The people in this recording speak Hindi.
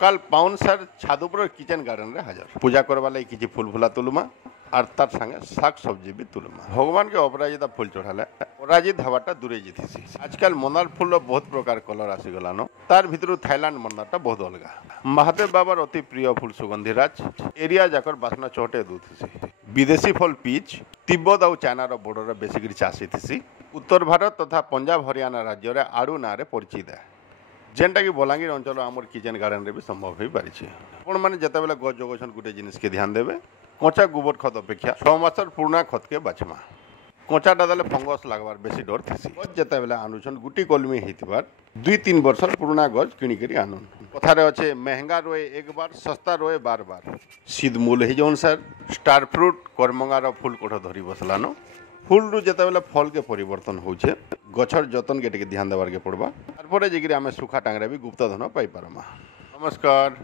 सकाल पाउन सार छाद ऊपर किचन गार्डन रे हाजर पूजा करवा लगी किसी फूल फुला तुलमा और तार संगे शाक सब्जी भी तुलमा भगवान के अपराजिता फूल चढ़ाले अपराजित हवाटा दूरे जीथी आजकल मंदार फूल बहुत प्रकार कलर आसीगलान तार भितर थाईलैंड मंदारटा बहुत अलग महादेव बाबार अति प्रिय फूल सुगंधिराज एरिया जाकर बासना चहटे दूथी विदेशी फल पीच तिब्बत और चाइनार बॉर्डर बेसिक चाष होती उत्तर भारत तथा पंजाब हरियाणा राज्य में आड़ू ना परिचित है जेनटा कि बलांगीर अंचल आमर किचन गार्डन रे भी संभव हो पारिछे आपण माने जते बेले गज जगछन गुटे जिनिस के ध्यान देबे कच्चा गोबर खत अपेक्षा 6 मासर पुराना खत के बाछमा कच्चाटा देले फंगस लागबार बेसी डर थिसी गज जते बेले आनुछन गुटी कलमी हेतिबार 2-3 वर्षर पुराना गज किनी करी आनुन कथारे अच्छे महंगा रोए एक बार सस्ता रोए बार बार सीध मूल हे जोन सर स्टार फ्रूट करमंगार फूल कोठ धरी बसलानो फूल रु जते बेले फल के परिवर्तन होउछे गछर जतन के ध्यान देवार के पड़वा तारपरे जेकि आमे सुखा टांगरे भी गुप्त धन पाई पारमा। नमस्कार।